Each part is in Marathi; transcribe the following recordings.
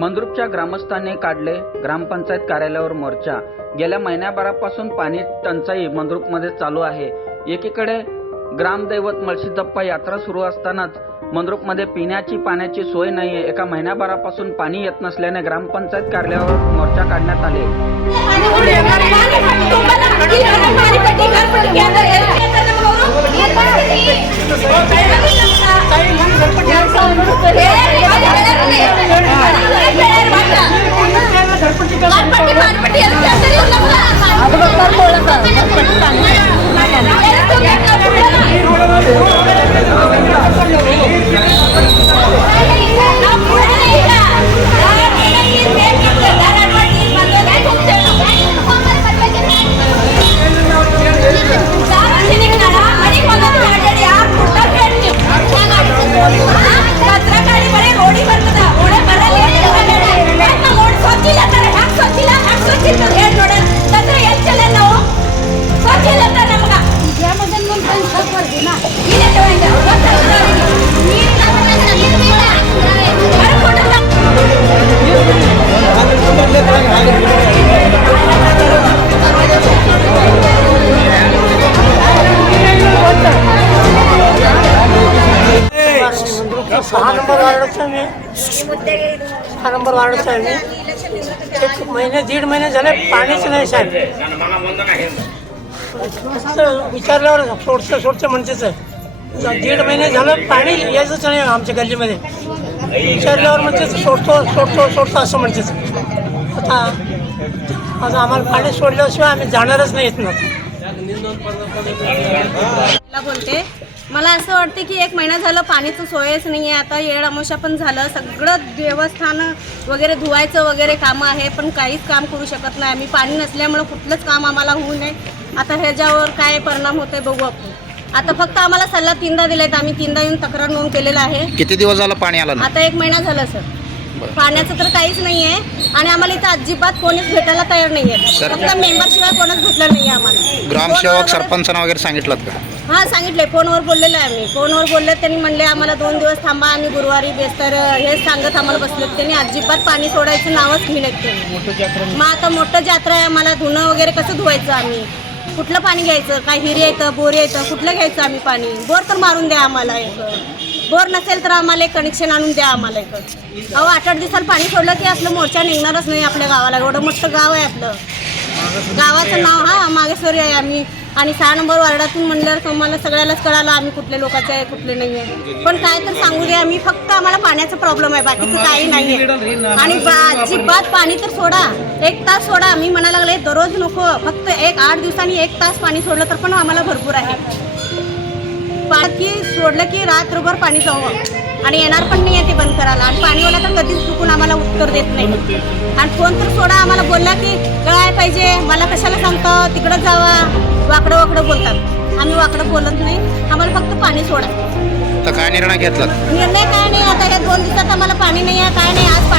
मंद्रुपच्या ग्रामस्थांनी काढले ग्रामपंचायत कार्यालयावर मोर्चा. गेल्या महिन्याभरापासून पाणी टंचाई मंद्रुपमध्ये चालू आहे. एकीकडे ग्रामदैवत मळशीदप्पा यात्रा सुरू असतानाच मंद्रुपमध्ये पिण्याची पाण्याची सोय नाहीये. एका महिन्याभरापासून पाणी येत नसल्याने ग्रामपंचायत कार्यालयावर मोर्चा काढण्यात आले. फारंबर वाढत नंबर आहे मी. एक महिने दीड महिने झाले पाणीच नाही साहेब. विचारल्यावर सोडचं सोडचं म्हणतेच दीड महिने झालं पाणी यायचंच नाही आमच्या गल्लीमध्ये. विचारल्यावर म्हणतेच सोडतो सोडतो सोडतो असं म्हणतेच आता आता आम्हाला पाणी सोडल्याशिवाय आम्ही जाणारच नाही येत ना. बोलते. मला असं वाटते की एक महिना झालं पाणीचं सोयच नाही आहे. आता येड अमावस्या पण झालं. सगळं देवस्थान वगैरे धुवायचं वगैरे कामं आहे पण काहीच काम करू शकत नाही आम्ही. पाणी नसल्यामुळं कुठलंच काम आम्हाला होऊ नये. आता ह्याच्यावर काय परिणाम होतोय बघू आपण. आता फक्त आम्हाला सल्ला तीनदा दिलाय आम्ही तीनदा येऊन तक्रार नोंद केलेला आहे. किती दिवस झाला पाणी आलं आता एक महिना झाला सर. पाण्याचं तर काहीच नाही आहे. आणि आम्हाला इथं अजिबात कोणीच भेटायला तयार नाही आहे सर- फक्त मेंबरशिवाय कोणच भेटलं नाही आम्हाला. ग्रामसेवक फोनवर- सरपंचांना वगैरे सांगितलं का? हा सांगितलंय. फोनवर बोललेलं आहे आम्ही. फोनवर बोलले त्यांनी म्हणले आम्हाला दोन दिवस थांबा आम्ही गुरुवारी बेस्तर हे सांगत आम्हाला बसले त्यांनी अजिबात पाणी सोडायचं नावच घेण्यात त्यांनी मग आता मोठं जत्रा आहे. आम्हाला धुणं वगैरे कसं धुवायचं आम्ही? कुठलं पाणी घ्यायचं? काय हिरी येतं बोर येतं? कुठलं घ्यायचं आम्ही पाणी? बोर तर मारून द्या आम्हाला एक बोर नसेल तर आम्हाला एक कनेक्शन आणून द्या आम्हाला एक. अहो आठ आठ दिवसाला पाणी सोडलं की आपलं मोर्चा निघणारच नाही आपल्या गावाला. एवढं मोठं गाव आहे आपलं. गावाचं नाव हा मागेश्वरी आहे आम्ही. आणि सहा नंबर वार्डातून म्हणल्यावर तुम्हाला सगळ्यालाच कळालं आम्ही कुठल्या लोकांचे आहे कुठले नाही आहे. पण काय तर सांगू द्या आम्ही फक्त आम्हाला पाण्याचा प्रॉब्लेम आहे बाकीचं काही नाही आहे. आणि बा- अजिबात पाणी तर सोडा. एक तास सोडा. मी म्हणायला लागले दररोज नको. फक्त एक आठ दिवसांनी एक तास पाणी सोडलं तर पण आम्हाला भरपूर आहे. बाकी सोडलं की रात्रभर पाणी जावं. आणि येणार पण नाही आहे ते बंद करायला. आणि पाणीवाला तर कधीच चुकून आम्हाला उत्तर देत नाही. आणि फोन तर सोडा आम्हाला बोलला की काय पाहिजे. मला कशाला सांगतो? तिकडं जावा. वाकडं वाकडं बोलतात. आम्ही वाकडं बोलत नाही. आम्हाला फक्त पाणी सोडा. तर काय निर्णय घेतला निर्णय काय नाही. आता या दोन दिवसात आम्हाला पाणी नाही आहे काय नाही. आज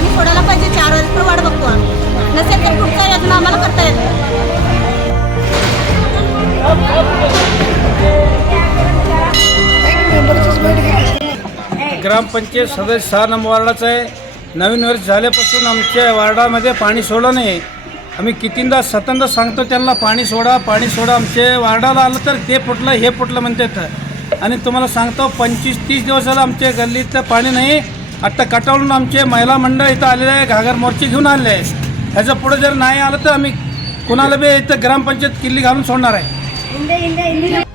ग्रामपंचायत सदस्य सहा नंबर वार्डाचं आहे. नवीन वर्ष झाल्यापासून आमच्या वार्डामध्ये पाणी सोडलं नाही आम्ही कितींदा सतंदा सांगतो त्यांना पाणी सोडा पाणी सोडा. आमच्या वार्डाला आलं तर ते फुटलं हे फुटलं म्हणतात. आणि तुम्हाला सांगतो पंचवीस तीस दिवस झालं आमच्या गल्लीतलं पाणी नाही. आत्ता कटाळून आमचे महिला मंडळ इथं आलेलं आहे घागर मोर्चे घेऊन आले आहे. ह्याचं पुढे जर नाही आलं तर आम्ही कुणाला बी इथं ग्रामपंचायत किल्ली घालून सोडणार आहे.